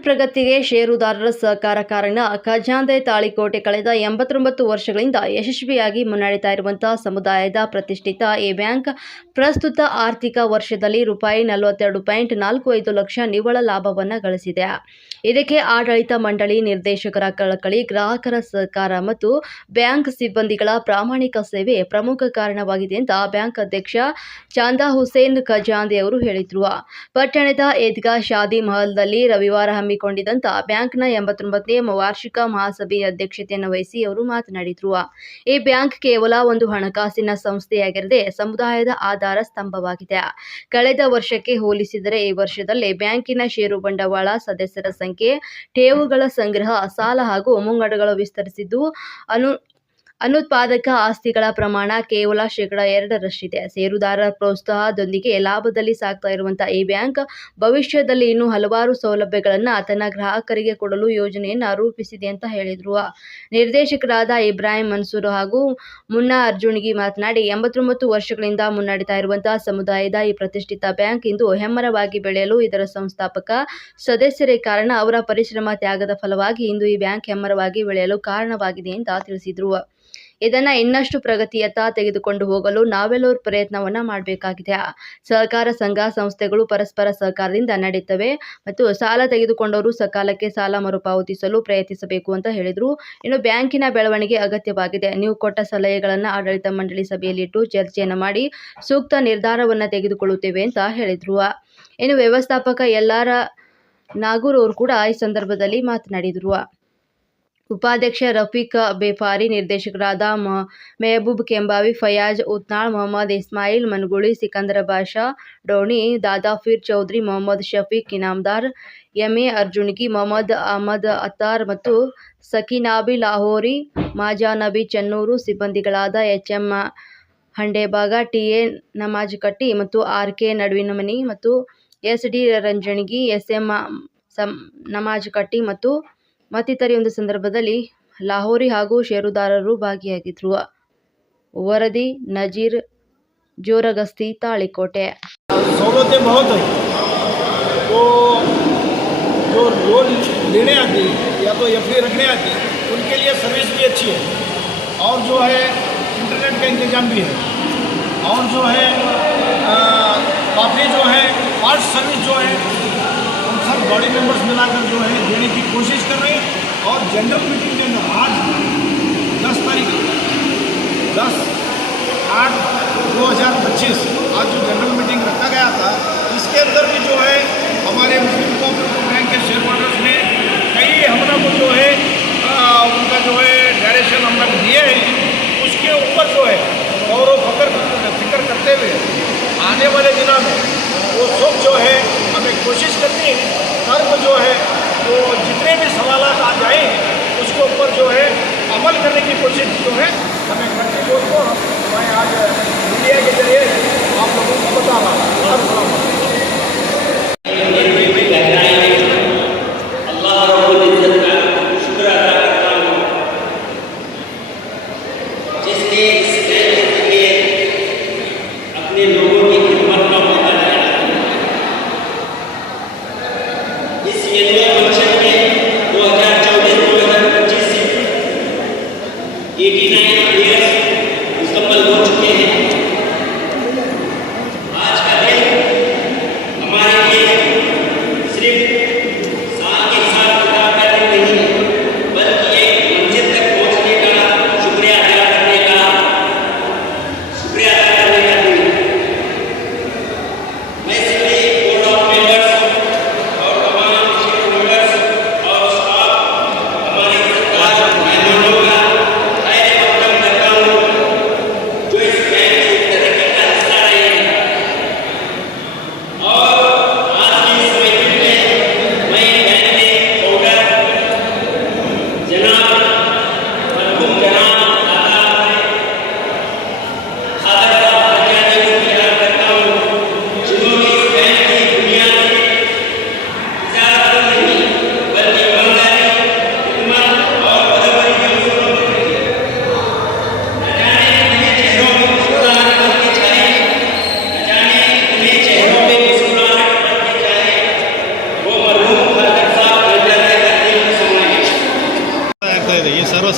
ಪ್ರಗತಿಗೆ ಷೇರುದಾರರ ಸಹಕಾರ ಕಾರಣ ಖಜಾಂದೆ ತಾಳಿಕೋಟೆ ಕಳೆದ ಎಂಬತ್ತೊಂಬತ್ತು ವರ್ಷಗಳಿಂದ ಯಶಸ್ವಿಯಾಗಿ ಮುನ್ನಡೆತಾ ಇರುವಂತಹ ಸಮುದಾಯದ ಪ್ರತಿಷ್ಠಿತ ಈ ಬ್ಯಾಂಕ್ ಪ್ರಸ್ತುತ ಆರ್ಥಿಕ ವರ್ಷದಲ್ಲಿ ರೂಪಾಯಿ ನಲವತ್ತೆರಡು ಪಾಯಿಂಟ್ ನಾಲ್ಕು ಐದು ಲಕ್ಷ ನಿವ್ವಳ ಲಾಭವನ್ನು ಗಳಿಸಿದೆ. ಇದಕ್ಕೆ ಆಡಳಿತ ಮಂಡಳಿ ನಿರ್ದೇಶಕರ ಕಳಕಳಿ, ಗ್ರಾಹಕರ ಸಹಕಾರ ಮತ್ತು ಬ್ಯಾಂಕ್ ಸಿಬ್ಬಂದಿಗಳ ಪ್ರಾಮಾಣಿಕ ಸೇವೆ ಪ್ರಮುಖ ಕಾರಣವಾಗಿದೆ ಅಂತ ಬ್ಯಾಂಕ್ ಅಧ್ಯಕ್ಷ ಚಾಂದಾ ಹುಸೇನ್ ಖಜಾಂದೆ ಅವರು ಹೇಳಿದರು. ಪಟ್ಟಣದ ಈದ್ಗಾ ಶಾದಿ ಮಹಲ್ದಲ್ಲಿ ರವಿವಾರ ಹಮ್ಮಿಕೊಂಡಿದ್ದಂಥ ಬ್ಯಾಂಕ್ನ ಎಂಬತ್ತೊಂಬತ್ತನೇ ವಾರ್ಷಿಕ ಮಹಾಸಭೆಯ ಅಧ್ಯಕ್ಷತೆಯನ್ನು ವಹಿಸಿ ಅವರು ಮಾತನಾಡಿದರು. ಈ ಬ್ಯಾಂಕ್ ಕೇವಲ ಒಂದು ಹಣಕಾಸಿನ ಸಂಸ್ಥೆಯಾಗಿರದೆ ಸಮುದಾಯದ ಆಧಾರ ಸ್ತಂಭವಾಗಿದೆ. ಕಳೆದ ವರ್ಷಕ್ಕೆ ಹೋಲಿಸಿದರೆ ಈ ವರ್ಷದಲ್ಲಿ ಬ್ಯಾಂಕಿನ ಷೇರು ಬಂಡವಾಳ ಸದಸ್ಯರ ಸಂಖ್ಯೆ ಠೇವುಗಳ ಸಂಗ್ರಹ, ಸಾಲ ಹಾಗೂ ಮುಂಗಡಗಳು ವಿಸ್ತರಿಸಿದ್ದು ಅನು ಅನುತ್ಪಾದಕ ಆಸ್ತಿಗಳ ಪ್ರಮಾಣ ಕೇವಲ ಶೇಕಡಾ ಎರಡರಷ್ಟಿದೆ. ಷೇರುದಾರರ ಪ್ರೋತ್ಸಾಹದೊಂದಿಗೆ ಲಾಭದಲ್ಲಿ ಸಾಗ್ತಾ ಇರುವಂತಹ ಈ ಬ್ಯಾಂಕ್ ಭವಿಷ್ಯದಲ್ಲಿ ಇನ್ನೂ ಹಲವಾರು ಸೌಲಭ್ಯಗಳನ್ನು ತನ್ನ ಗ್ರಾಹಕರಿಗೆ ಕೊಡಲು ಯೋಜನೆಯನ್ನು ರೂಪಿಸಿದೆ ಅಂತ ಹೇಳಿದರು. ನಿರ್ದೇಶಕರಾದ ಇಬ್ರಾಹಿಂ ಮನ್ಸೂರ್ ಹಾಗೂ ಮುನ್ನಾ ಅರ್ಜುನ್ಗಿ ಮಾತನಾಡಿ, ಎಂಬತ್ತೊಂಬತ್ತು ವರ್ಷಗಳಿಂದ ಮುನ್ನಡೆತಾ ಇರುವಂತಹ ಸಮುದಾಯದ ಈ ಪ್ರತಿಷ್ಠಿತ ಬ್ಯಾಂಕ್ ಇಂದು ಹೆಮ್ಮರವಾಗಿ ಬೆಳೆಯಲು ಇದರ ಸಂಸ್ಥಾಪಕ ಸದಸ್ಯರೇ ಕಾರಣ. ಅವರ ಪರಿಶ್ರಮ ತ್ಯಾಗದ ಫಲವಾಗಿ ಇಂದು ಈ ಬ್ಯಾಂಕ್ ಹೆಮ್ಮರವಾಗಿ ಬೆಳೆಯಲು ಕಾರಣವಾಗಿದೆ ಅಂತ ತಿಳಿಸಿದರು. ಇದನ್ನ ಇನ್ನಷ್ಟು ಪ್ರಗತಿಯತ್ತ ತೆಗೆದುಕೊಂಡು ಹೋಗಲು ನಾವೆಲ್ಲರೂ ಪ್ರಯತ್ನವನ್ನ ಮಾಡಬೇಕಾಗಿದೆ. ಸಹಕಾರ ಸಂಘ ಸಂಸ್ಥೆಗಳು ಪರಸ್ಪರ ಸಹಕಾರದಿಂದ ನಡೆಯುತ್ತವೆ ಮತ್ತು ಸಾಲ ತೆಗೆದುಕೊಂಡವರು ಸಕಾಲಕ್ಕೆ ಸಾಲ ಮರುಪಾವತಿಸಲು ಪ್ರಯತ್ನಿಸಬೇಕು ಅಂತ ಹೇಳಿದರು. ಇನ್ನು ಬ್ಯಾಂಕಿನ ಬೆಳವಣಿಗೆ ಅಗತ್ಯವಾಗಿದೆ. ನೀವು ಕೊಟ್ಟ ಸಲಹೆಗಳನ್ನು ಆಡಳಿತ ಮಂಡಳಿ ಸಭೆಯಲ್ಲಿಟ್ಟು ಚರ್ಚೆಯನ್ನು ಮಾಡಿ ಸೂಕ್ತ ನಿರ್ಧಾರವನ್ನು ತೆಗೆದುಕೊಳ್ಳುತ್ತೇವೆ ಅಂತ ಹೇಳಿದರು. ಇನ್ನು ವ್ಯವಸ್ಥಾಪಕ ಎಲ್ಲಾರ ನಾಗೂರ್ ಅವರು ಕೂಡ ಈ ಸಂದರ್ಭದಲ್ಲಿ ಮಾತನಾಡಿದರು. ಉಪಾಧ್ಯಕ್ಷ ರಫೀಕ್ ಬೇಫಾರಿ, ನಿರ್ದೇಶಕರಾದ ಮೆಹಬೂಬ್ ಕೆಂಬಾವಿ, ಫಯಾಜ್ ಉತ್ನಾಳ್, ಮೊಹಮ್ಮದ್ ಇಸ್ಮಾಯಿಲ್, ಮನ್ಗುಳಿ, ಸಿಕಂದರ ಬಾಷಾ, ಡೋಣಿ ದಾದಾಫೀರ್ ಚೌಧರಿ, ಮೊಹಮ್ಮದ್ ಶಫೀಕ್, ಇನಾಮ್ದಾರ್, ಎ ಅರ್ಜುನ್ಗಿ ಮೊಹಮ್ಮದ್ ಅಹಮದ್ ಅತ್ತಾರ್ ಮತ್ತು Sakinabi Lahori Majanabi Channur ಸಿಬ್ಬಂದಿಗಳಾದ H M Handebag, T A Namajkatti ಮತ್ತು ಆರ್ ಕೆ ನಡುವಿನಮನಿ ಮತ್ತು S D Ranjangi S M ಸಂ, ನಮಾಜ್ ಕಟ್ಟಿ ಮತ್ತು ಮತ್ತಿತರ ಒಂದು ಸಂದರ್ಭದಲ್ಲಿ ಲಾಹೋರಿ ಹಾಗೂ ಷೇರುದಾರರು ಭಾಗಿಯಾಗಿದ್ದರು ವರದಿ ನಜೀರ್ ಜೋರಗಸ್ತಿ ತಾಳಿಕೋಟೆ सहूलतें बहुत हैं तो जो लोन लेने आते हैं या तो एफ रखने आते हैं उनके लिए सर्विस भी अच्छी है और जो है इंटरनेट का इंतज़ाम भी है और जो है आ, काफ़ी जो है पार्ट सर्विस जो है हम सब बॉडी मेंबर्स मिलाकर जो है देने की कोशिश कर रहे हैं और जनरल मीटिंग के अंदर आज दस तारीख, दस आठ दो हज़ार पच्चीस।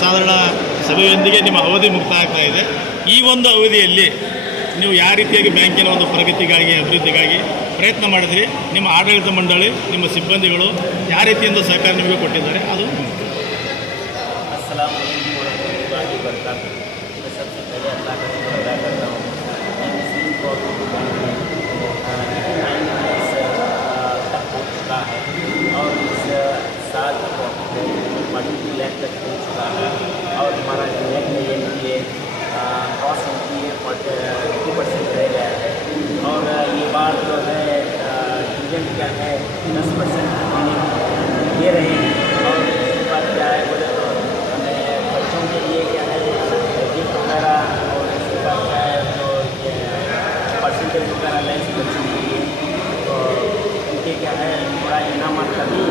ಸಾಧಾರಣ ಸಭೆಯೊಂದಿಗೆ ನಿಮ್ಮ ಅವಧಿ ಮುಕ್ತ ಆಗ್ತಾ ಇದೆ. ಈ ಒಂದು ಅವಧಿಯಲ್ಲಿ ನೀವು ಯಾವ ರೀತಿಯಾಗಿ ಬ್ಯಾಂಕಿನ ಒಂದು ಪ್ರಗತಿಗಾಗಿ, ಅಭಿವೃದ್ಧಿಗಾಗಿ ಪ್ರಯತ್ನ ಮಾಡಿದ್ರಿ? ನಿಮ್ಮ ಆಡಳಿತ ಮಂಡಳಿ, ನಿಮ್ಮ ಸಿಬ್ಬಂದಿಗಳು ಯಾವ ರೀತಿಯಿಂದ ಸಹಕಾರ ನಿಮಗೆ ಕೊಟ್ಟಿದ್ದಾರೆ? ಅದು ले रहे हैं। और उसके बाद क्या है, बोले तो हमें बच्चों के लिए क्या है गिफ्ट वगैरह और उसके बाद क्या है तो ये परसेंटेज वगैरह लंच बच्चों के लिए। तो उनके क्या है, थोड़ा इनाम तभी